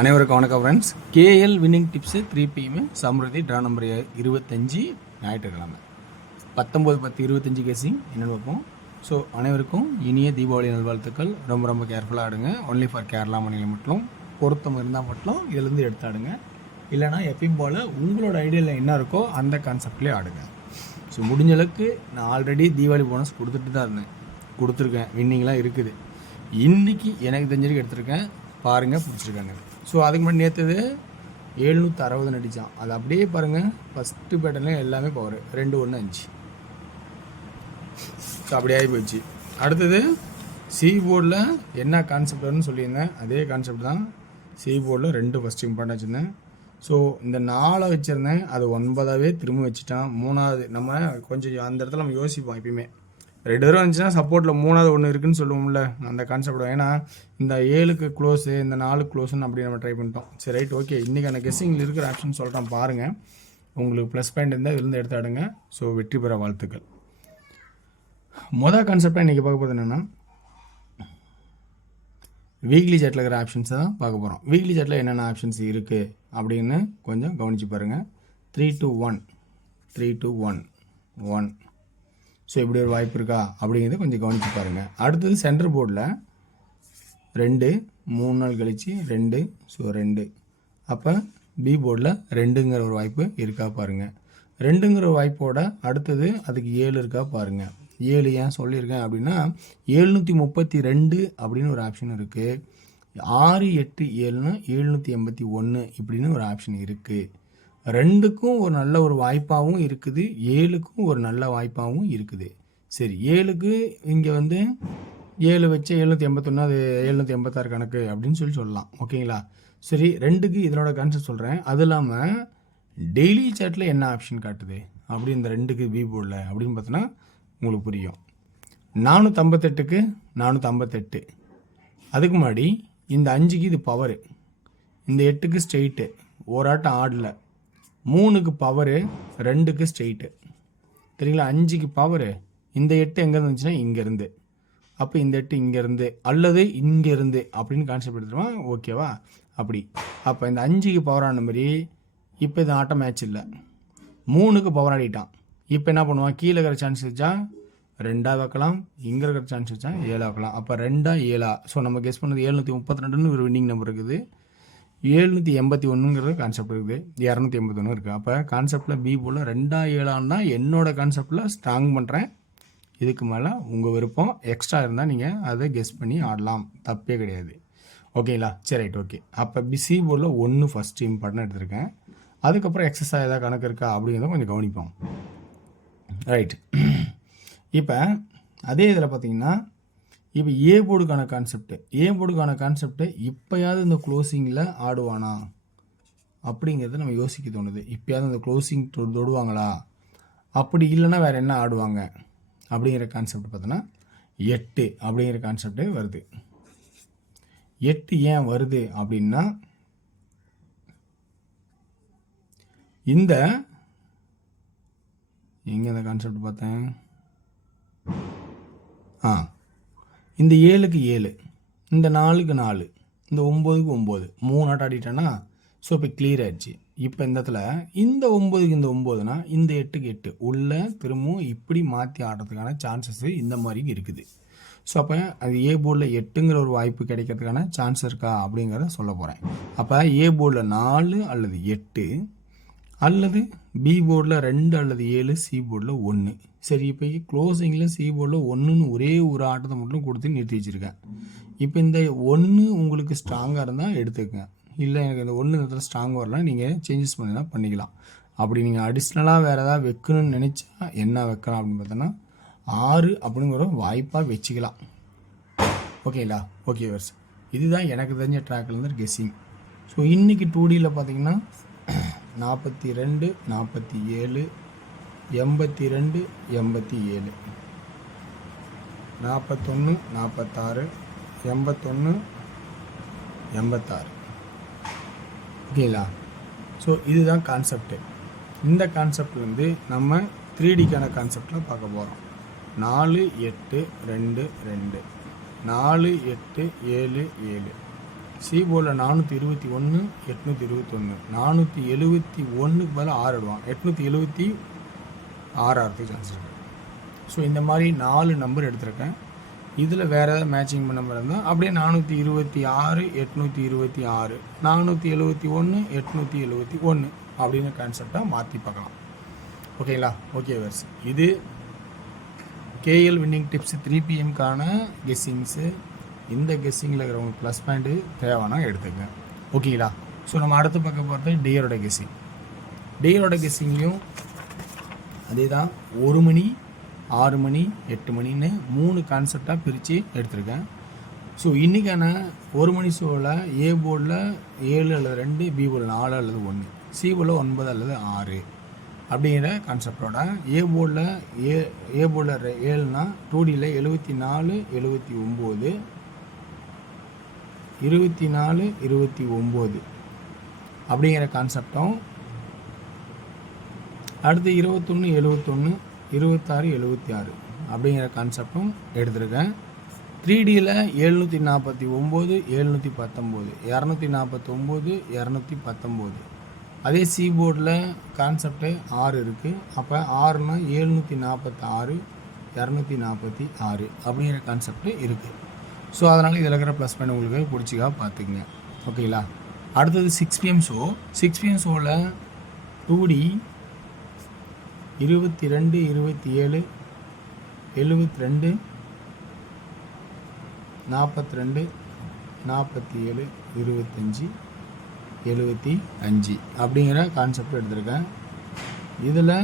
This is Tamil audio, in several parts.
அனைவருக்கும் வணக்கம் friends. KL winning tips 3 PM Samruddhi draw number 25 ஞாயிற்றுக்கிழமை 19/10/25 கேசிங் என்னென்னு பார்ப்போம். ஸோ அனைவருக்கும் இனிய தீபாவளி நல்வாழ்த்துக்கள். ரொம்ப ரொம்ப கேர்ஃபுல்லாக ஆடுங்க. ஒன்லி ஃபார் கேரளா மாநிலம் மட்டும் பொருத்தம் இருந்தால் மட்டும் இதுலேருந்து எடுத்து ஆடுங்க. இல்லைனா எப்பயும் போல் உங்களோட ஐடியாவில் என்ன இருக்கோ அந்த கான்செப்ட்லேயே ஆடுங்க. ஸோ முடிஞ்ச அளவுக்கு நான் ஆல்ரெடி தீபாவளி போனஸ் கொடுத்துட்டு தான் இருந்தேன், கொடுத்துருக்கேன். வின்னிங்லாம் இருக்குது. இன்றைக்கி எனக்கு தெரிஞ்சிருக்கு எடுத்திருக்கேன், பாருங்கள் பிடிச்சிருக்காங்க. ஸோ அதுக்கு முன்னாடி நேற்று 760 அடித்தான். அது அப்படியே பாருங்கள், ஃபஸ்ட்டு பேட்டர்லேயும் எல்லாமே பவர் 2-1-5. ஸோ அப்படியே ஆகி போயிடுச்சு. அடுத்தது சி போர்டில் என்ன கான்செப்ட் வரும்னு சொல்லியிருந்தேன், அதே கான்செப்ட் தான். சி போர்டில் 2 ஃபஸ்ட்டு இம்பார்ட்டன் வச்சுருந்தேன். ஸோ இந்த 4 வச்சுருந்தேன், அது 9ஆகவே திரும்ப வச்சுட்டான். 3வது நம்ம கொஞ்சம் அந்த இடத்துல நம்ம யோசிப்போம் எப்பயுமே. 2 தடவை வந்துச்சுன்னா சப்போர்ட்டில் 3வது ஒன்று இருக்குதுன்னு சொல்லுவோம்ல, அந்த கான்செப்ட். ஏன்னா இந்த 7க்கு க்ளோஸு, இந்த 4க்கு க்ளோஸுன்னு அப்படி நம்ம ட்ரை பண்ணிட்டோம். சரி, ரைட், ஓகே. இன்றைக்கான கெஸ்ஸிங்கில் இருக்கிற ஆப்ஷன் சொல்கிறேன் பாருங்கள். உங்களுக்கு ப்ளஸ் பாயிண்ட் இருந்தால் இதுலேருந்து எடுத்து ஆடுங்க. ஸோ வெற்றி பெற வாழ்த்துக்கள். மொதல் கான்செப்டாக இன்றைக்கி பார்க்க போகிறது என்னென்னா, வீக்லி சார்ட்டில் இருக்கிற ஆப்ஷன்ஸை தான் பார்க்க போகிறோம். வீக்லி சார்ட்டில் என்னென்ன ஆப்ஷன்ஸ் இருக்குது அப்படின்னு கொஞ்சம் கவனித்து பாருங்கள். 3-1 3-1 1. ஸோ இப்படி ஒரு வாய்ப்பு இருக்கா அப்படிங்கிறத கொஞ்சம் கவனித்து பாருங்கள். அடுத்தது சென்டர் போர்டில் 2 3 நாள் கழித்து 2. ஸோ 2. அப்போ பி போர்டில் 2ங்கிற ஒரு வாய்ப்பு இருக்கா பாருங்கள். 2ங்கிற வாய்ப்போட அடுத்தது அதுக்கு 7 இருக்கா பாருங்கள். 7 ஏன் சொல்லியிருக்கேன் அப்படின்னா, 732 அப்படின்னு ஒரு ஆப்ஷன் இருக்குது. 6 8 7னா 781 இப்படின்னு ஒரு ஆப்ஷன் இருக்குது. 2க்கும் ஒரு நல்ல ஒரு வாய்ப்பாகவும் இருக்குது, 7க்கும் ஒரு நல்ல வாய்ப்பாகவும் இருக்குது. சரி, 7க்கு இங்கே 7 வச்சு 781, அது 786 கணக்கு அப்படின்னு சொல்லலாம். ஓகேங்களா? சரி, 2க்கு இதனோட கான்செப்ட் சொல்கிறேன். அது இல்லாமல் டெய்லி சார்ட்டில் என்ன ஆப்ஷன் காட்டுது அப்படி இந்த 2க்கு பி போர்டில் அப்படின்னு பார்த்தோன்னா உங்களுக்கு புரியும். 458க்கு 458. அதுக்கு முன்னாடி இந்த 5க்கு இது பவரு, இந்த 8க்கு ஸ்ட்ரெயிட்டு, ஓராட்டம் ஆடல. 3க்கு பவரு, 2க்கு ஸ்ட்ரெயிட்டு. சரிங்களா? 5க்கு பவரு, இந்த 8 எங்கே இருந்துச்சுன்னா இங்கேருந்து. அப்போ இந்த 8 இங்கேருந்து அல்லது இங்கேருந்து அப்படின்னு கான்செப்ட் எடுத்துருவான். ஓகேவா? அப்படி அப்போ இந்த 5க்கு பவர் ஆன மாதிரி இப்போ இது ஆட்டம் மேட்ச் இல்லை. 3க்கு பவர் ஆடிட்டான். இப்போ என்ன பண்ணுவான், கீழே இருக்கிற சான்ஸ் வச்சா 2ஆக வைக்கலாம், இங்கே இருக்கிற சான்ஸ் வச்சா 7 வைக்கலாம். அப்போ 2 7. ஸோ நம்ம கெஸ் பண்ணது 732 ஒரு வின்னிங் நம்பர் இருக்குது. 781ங்கிற கான்செப்ட் இருக்குது, 281 இருக்குது. அப்போ கான்செப்டில் பி போல் 2 7 தான் என்னோட கான்செப்டில் ஸ்ட்ராங் பண்ணுறேன். இதுக்கு மேலே உங்கள் விருப்பம். எக்ஸ்ட்ரா இருந்தால் நீங்கள் அதை கெஸ் பண்ணி ஆடலாம், தப்பே கிடையாது. ஓகேங்களா? சரி, ரைட், ஓகே. அப்போ சி போர்டில் 1 ஃபஸ்ட்டு இம்பார்ட்டன் எடுத்திருக்கேன். அதுக்கப்புறம் எக்ஸஸாக ஏதாவது கணக்கு இருக்கா அப்படிங்கிறத கொஞ்சம் கவனிப்போம். ரைட். இப்போ அதே இதில் பார்த்தீங்கன்னா, இப்போ ஏ போர்டுக்கான கான்செப்ட்டு இப்போயாவது இந்த க்ளோசிங்கில் ஆடுவானா அப்படிங்கிறத நம்ம யோசிக்க தோணுது. இப்போயாவது இந்த க்ளோசிங் தொடுவாங்களா, அப்படி இல்லைன்னா வேறு என்ன ஆடுவாங்க அப்படிங்கிற கான்செப்ட் பார்த்தோன்னா 8 அப்படிங்கிற கான்செப்டே வருது. 8 ஏன் வருது அப்படின்னா, இந்த எங்கே இந்த கான்செப்ட் பார்த்தேன், இந்த 7க்கு 7, இந்த 4க்கு 4, இந்த 9க்கு 9, 3 ஆட்டம் ஆடிட்டேன்னா. ஸோ இப்போ கிளியர் ஆகிடுச்சு. இப்போ இந்த இடத்துல இந்த 9க்கு இந்த 9னா இந்த 8க்கு 8 உள்ள திரும்பவும் இப்படி மாற்றி ஆடுறதுக்கான சான்சஸ் இந்த மாதிரி இருக்குது. ஸோ அப்போ அது ஏ போர்டில் 8ங்கிற ஒரு வாய்ப்பு கிடைக்கிறதுக்கான சான்ஸ் இருக்கா அப்படிங்கிறத சொல்ல போகிறேன். அப்போ ஏ போர்டில் 4 அல்லது 8, அல்லது பி போர்டில் 2 அல்லது 7, சி போர்டில் 1. சரி, இப்போ க்ளோசிங்கில் சி போர்டில் 1ன்னு ஒரே ஒரு ஆட்டத்தை மட்டும் கொடுத்து நிறுத்தி வச்சுருக்கேன். இப்போ இந்த 1 உங்களுக்கு ஸ்ட்ராங்காக இருந்தால் எடுத்துக்கங்க. இல்லை எனக்கு இந்த 1 இடத்துல ஸ்ட்ராங் வரலாம், நீங்கள் சேஞ்சஸ் பண்ணி தான் பண்ணிக்கலாம். அப்படி நீங்கள் அடிஷ்னலாக வேறு ஏதாவது வைக்கணும்னு நினச்சா என்ன வைக்கலாம் அப்படின்னு பார்த்தோன்னா 6 அப்படிங்கிற வாய்ப்பாக வச்சுக்கலாம். ஓகேங்களா? ஓகே வர்ஸ், இதுதான் எனக்கு தெரிஞ்ச ட்ராக்லேருந்து கெஸ்ஸிங். ஸோ இன்றைக்கி 2Dயில் பார்த்தீங்கன்னா 42 47 82 87 41 46 81 86. ஓகேங்களா? ஸோ இதுதான் கான்செப்டு. இந்த கான்செப்ட்லேருந்து நம்ம 3Dக்கான கான்செப்டில் பார்க்க போகிறோம். 4 8 2 2 4 8 7 7 சி போர்டில் 421 821 471க்கு பதில் 6 இடுவான் 876 ஆகிறதுக்கு சான்ஸ் இருக்குது. ஸோ இந்த மாதிரி 4 நம்பர் எடுத்திருக்கேன். இதில் வேறு ஏதாவது மேட்சிங் நம்பர் இருந்தால் அப்படியே 426 826 471 871 அப்படின்னு கான்செப்டாக மாற்றி பார்க்கலாம். ஓகேங்களா? ஓகே வேர்ஸ், இது கேஎல் வின்னிங் டிப்ஸ் 3 PM கெஸ்ஸிங்ஸு. இந்த கெஸ்ஸிங்கில் இருக்கிறவங்க ப்ளஸ் பாயிண்ட்டு தேவைன்னா எடுத்துங்க. ஓகேங்களா? ஸோ நம்ம அடுத்து பார்க்க போகிறது டேயரோட கெஸ்ஸிங். டேயரோட கெஸ்ஸிங்லேயும் அதே தான் 1 மணி 6 மணி 8 மணின்னு 3 கான்செப்டாக பிரித்து எடுத்திருக்கேன். ஸோ இன்றைக்கான 1 மணி ஷோவில் ஏ போர்டில் 7 அல்லது 2, பி போர்டில் 4 அல்லது 1, சி போர்டில் 9 அல்லது 6 அப்படிங்கிற கான்செப்டோட ஏ போர்டில் 7னா 2Dயில் 74 79 24 29 அப்படிங்கிற கான்செப்டும், அடுத்து 21 71 26 76 அப்படிங்கிற கான்செப்டும் எடுத்திருக்கேன். 3Dயில் 749 719 249 219. அதே சி போர்டில் கான்செப்டு 6 இருக்குது. அப்போ 6னா 746 246 அப்படிங்கிற கான்செப்டு இருக்குது. ஸோ அதனால் இதில் இருக்கிற ப்ளஸ் பாயிண்ட் உங்களுக்கு பிடிச்சிக்கா பார்த்துக்குங்க. ஓகேங்களா? அடுத்தது 6 PM ஷோ. 6 PM ஷோவில் 2D 22 27 72 42 47 25 75 அப்படிங்கிற கான்செப்ட் எடுத்திருக்கேன். இதில்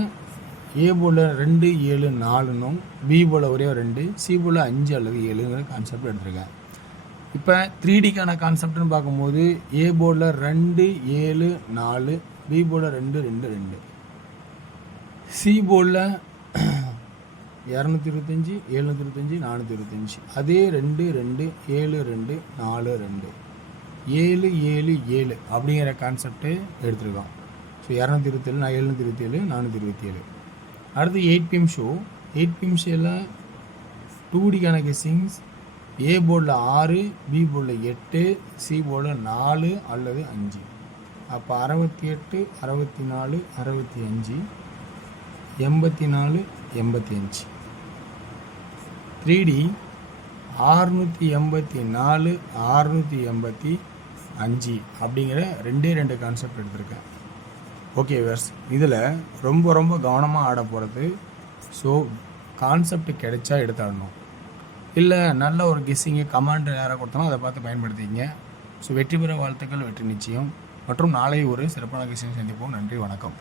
ஏ போர்டில் 2 7 4னும், பி போர்டில் ஒரே 2, சி போர்டில் 5 அல்லது 7ங்கிற கான்செப்ட் எடுத்திருக்கேன். இப்போ 3Dக்கான கான்செப்ட்னு பார்க்கும்போது ஏ போர்டில் 2 7 4, பி போர்டில் 2 2 2, சி போர்டில் 225 725 425, அதே 2 2 7 2 4 2 7 7 7 அப்படிங்கிற கான்செப்ட்டு எடுத்துருக்கோம். ஸோ 227 நான் 727 427. அடுத்து 8 PM ஷோ. 8 PM ஷோவில் 2Dக்கான கெஸ்ஸிங்ஸ் ஏ போர்டில் 6, பி போர்டில் 8, சி போர்டில் 4 அல்லது 5. அப்போ 68 64 65 84 85. 3D 684 685 அப்படிங்கிற 2 கான்செப்ட் எடுத்திருக்கேன். ஓகே வேர்ஸ், இதில் ரொம்ப ரொம்ப கவனமாக ஆட போகிறது. ஸோ கான்செப்ட் கிடைச்சா எடுத்தாடணும். இல்லை நல்ல ஒரு கெஸ்ஸிங்கு கமாண்ட் யாராக கொடுத்தோம் அதை பார்த்து பயன்படுத்திங்க. ஸோ வெற்றி பெற வாழ்த்துக்கள், வெற்றி நிச்சயம். மற்றும் நாளை ஒரு சிறப்பான கெஸ்ஸிங் சந்திப்போம். நன்றி, வணக்கம்.